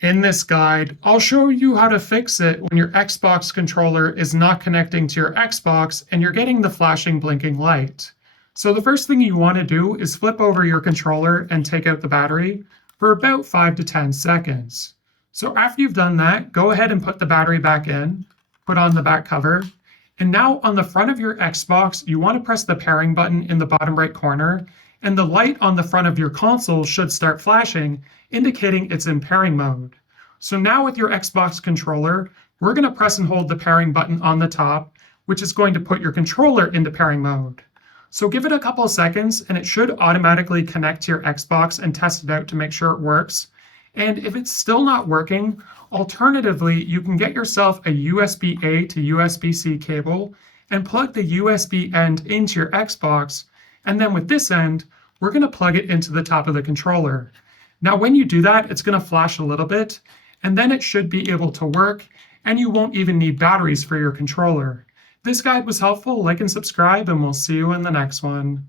In this guide, I'll show you how to fix it when your Xbox controller is not connecting to your Xbox and you're getting the flashing blinking light. So the first thing you want to do is flip over your controller and take out the battery for about 5 to 10 seconds. So after you've done that, go ahead and put the battery back in, put on the back cover, and now on the front of your Xbox, you want to press the pairing button in the bottom right corner, and the light on the front of your console should start flashing, indicating it's in pairing mode. So now with your Xbox controller, we're going to press and hold the pairing button on the top, which is going to put your controller into pairing mode. So give it a couple of seconds and it should automatically connect to your Xbox and test it out to make sure it works. And if it's still not working, alternatively, you can get yourself a USB-A to USB-C cable and plug the USB end into your Xbox. And then with this end, we're going to plug it into the top of the controller. Now, when you do that, it's going to flash a little bit, and then it should be able to work, and you won't even need batteries for your controller. This guide was helpful. Like and subscribe, and we'll see you in the next one.